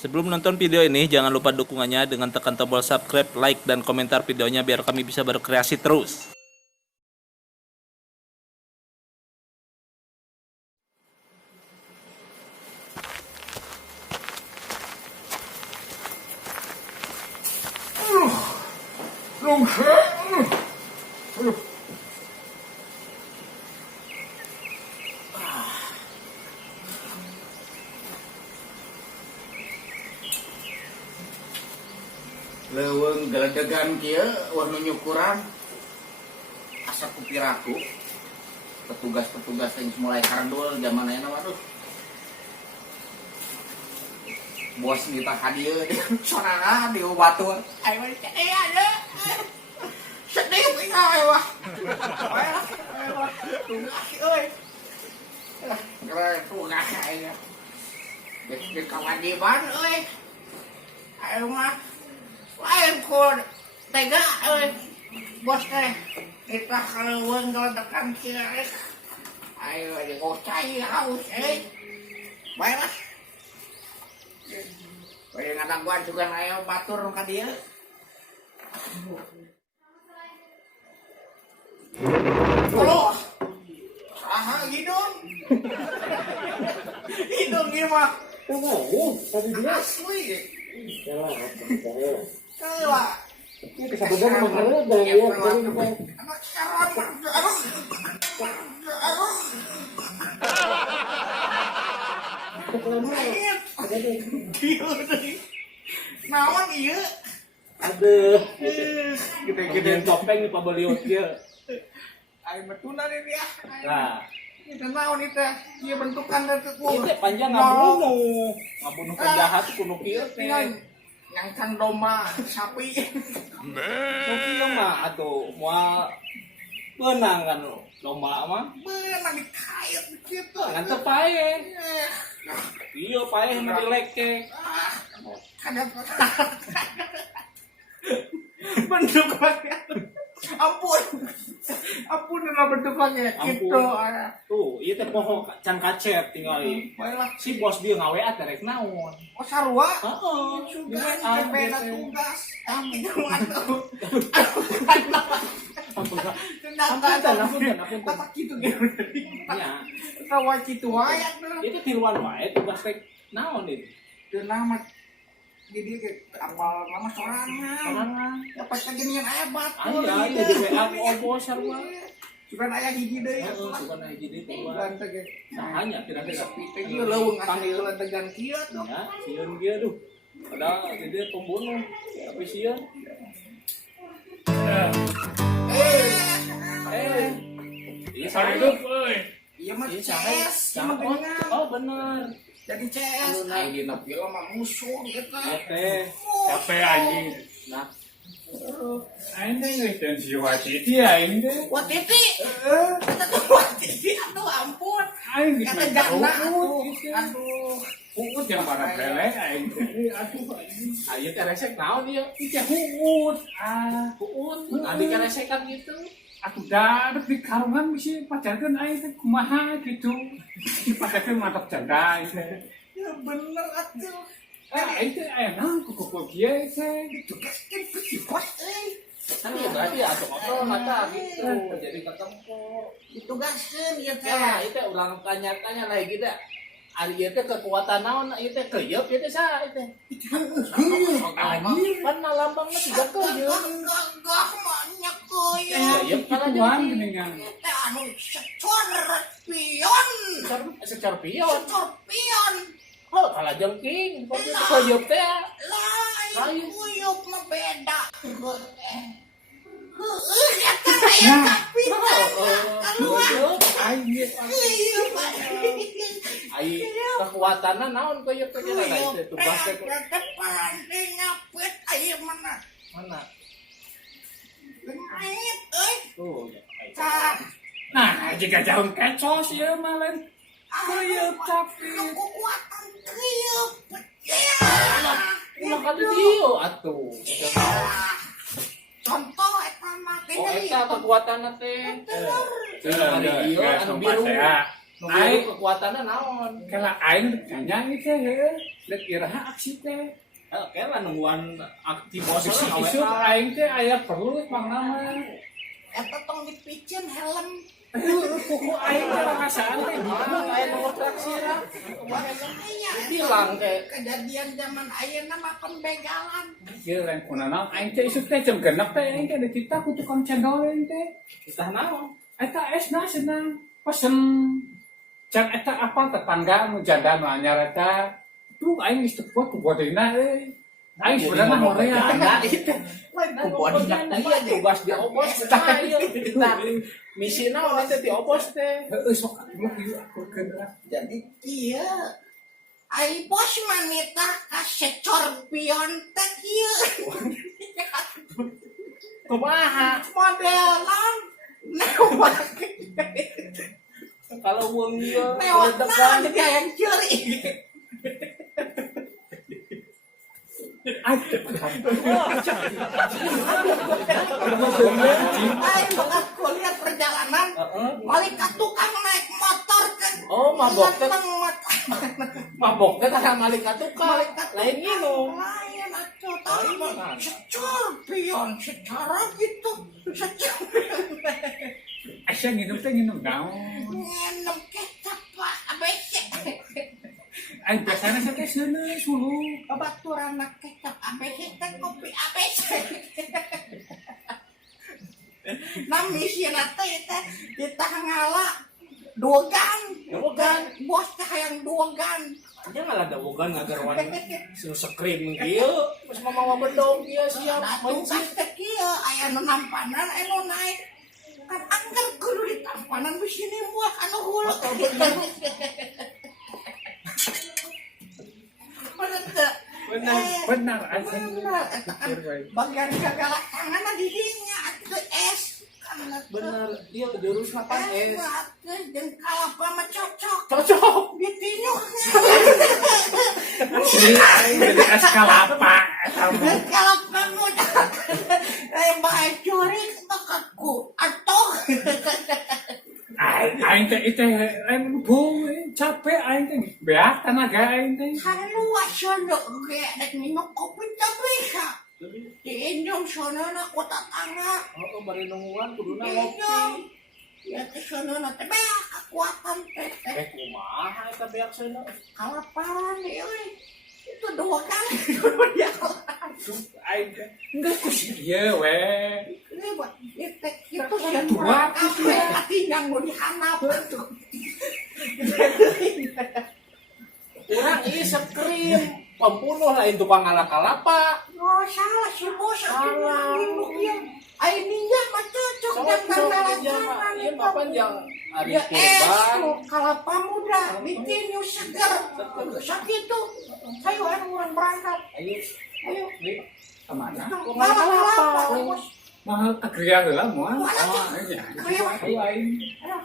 Sebelum nonton video ini, jangan lupa dukungannya dengan tekan tombol subscribe, like, dan komentar videonya biar kami bisa berkreasi terus. Leuweung geledegan kieu warna nyukuran asa kupiraku petugas-petugas yang mulai kardul zaman ayeuna waduh bos minta hadiah sorangan di batur ayo sedih aja sedih pindah wah tugas euy keren tugas aya di kewajiban euy ayo mah lain kok tega bos teh kita kalau tekan kira ayo aja gocai haus baiklah baik anak gua juga ayo batur ka dia halo aha hidung hidung gimana tadi dia asli salah. Ini kesabaran mengalir dari anak sekarang naon ieu aduh gede-gede topeng nih Pak Baliot dia. ayo betuna deh dia Nah, itu naon itu ieu bentukan teh itu panjang ngabunuh penjahat kuno kieu teh. nyangkan domba sapi Tapi mah atuh moal beunang kan lomba mah. beunang dikayat kitu Kan teu paeh. Ieu paeh mah dileke. kada bentukannya ampun bentukannya gitu Tuh, ieu teh poho can kacet tinggali. baiklah Si bos dia ngaweat rek naon. oh sarua Heeh. sudah beda tugas itu mantap Ampun. apa gitu gitu Ya, kawa gitu wae itu tiluan wae tugas rek naon itu. teu nama jadi awal nama sorangan Sorangan. ya pas keginian aya Aya batu jadi WA ku obos sarua. cuman aya hiji deui Heeh, bukan aya jadi teh. lantai ge Sahanya kira-kira sepi teh ieu leuweung panggilan tegan kieu tuh ya, sieun dia tuh. Padahal dia pembunuh, tapi sieun. Iya Hidup, euy. iya mah Iya CS ieu mah geuningan Oh bener. jadi CS aya dina film mah musuh gitu Ya teh. Capek anjing. Nah, Aing teh geus dan si Watiti aing teh. wah titi kata tuh wah titi atuh ampun Aing geus kata main jana tahu. aduh Huut yang para pelek aing teh. Aduh anjing. ayo teh resek naon ieu? Ieu huut. Uut, adi karesekan gitu. Atuh dadet di karungan bisi pacarkeun aing teh kumaha gitu. Pacarkeun mantap janda aing teh. ya bener atuh Aing teh aya naon kuku kieu teh. tugaskeun psikos Kan ya berarti atuh ngobrol mata gitu. Jadi ketemu. ditugaskeun ieu teh Ya, itu ulang tanya-tanya lagi gitu. Ari ieu teh kekuatan naon ieu teh keuyeub ieu teh saha ieu teh? Anjing. Kan lambangna tiga keuyeub. gagah banyak koyo Keuyeub kana Tuan jeung geuningan. teh anu secor pion secar pion. secor pion Oh, kalah jengking. Pokoknya keuyeub teh. lain kuyup mah beda ya teh ya tapi keluar Aing geus kuyup Ai kekuatanna naon keuyeub teh kira itu tugas teh depan nyapet ayo mana mana? genait euy Tuh. Nah, jika jauh kecos ya malah kuyup tapi kekuatan kuyup Ulah kada dieu atuh. contoh eta mah teh Oh, eta kekuatanna teh. Ari ieu anu biru. Ai kekuatannya naon? Kalau aing nanya itu ya, lihat iraha aksi teh. Kayak lah nungguan aktif bos Isu aing teh aya perlu mang nama. Eta tong dipicen helm. Kuku aing teh rasaan teh Kayak nunggu traksi lah. Aya Hilang kayak kejadian zaman ayeuna mah pembegalan. ieu lain kunana aing teh isu teh jam genep teh aing teh dititah ku tukang cendol aing teh. kita naon? Eta esna senang pesen can eta apa tetangga nu janda nu anyar eta tuh aing geus teu kuat ku bodena euy. Aing sebenarnya hoream. Iya diobas di obos kita misi naon teh di obos teh. Heeh sok atuh ieu aku keun. Jadi kieu ai bos mah nitah ka secor pion teh kieu. Kumaha? Modelan mewah. Kalau wong ieu Mewah naon jadi hayang curi. Ai bekas kuliah perjalanan balik ka tukang naik motor kan. Oh, mabok teh. Nganteng Mabok teh tah malik ka tukang. Lain nginum. lain atuh tah secor pion secara gitu. Secor Asa nginum teh nginum naon? ngenem kecap Pak ABC. Aing biasana teh seuneu sulu. Babaturan na kecap ABC teh kopi ABC. Namisieuna teh teh ditangala dogan. Bos teh hayang dogan. Aja ngalah dawogan ngagarwan sekrim kieu. Geus mamawa bedog kieu siap Tugas mencit. teh kieu aya nu nampanan aya nu naik. Kan anggar kudu ditampanan bisi nimbuak anu hulu. Bener teu? Benar asa. Bener, eta kan bagian kegalakangan di dinya atuh es. Bener, dia jurus makan es. Atuh jeung kalapa mah cocok. Cocok. Ditinyu. Asli aing jadi es kalapa eta mah. Kalapa muda. Bae curi makaku atuh. Aing teh itu lain bu capek aing teh beak tenaga aing teh. Halua sono ge dek minum kopi tapi ya. Diinjong sono na kota tangga. Oh, bari nungguan kuduna Diinjong. ngopi. Ya ke sono na teh beak kekuatan teh. Kumaha eta beak cenah? Kalaparan euy. Itu dua kali kudu dia. Aing teh geus ku ieu we. Ini buat itu itu Dua kafe hati yang mau dihanap tuh. Urang ieu sekrim pembunuh lain tukang ala kalapa. Oh salah si bos Salah. Ai ninja mah cocok Cocok, dan iya, Mak. Iya, Mak, panjang hari ya es kurban. lu kalapa muda bikin you segar sakit tuh sayuran orang berangkat Ayo, ayo Kemana? kalapa bos Mahal agregat heula moal. Mana? Oh, iya. Ayo. Ayo aing. ayo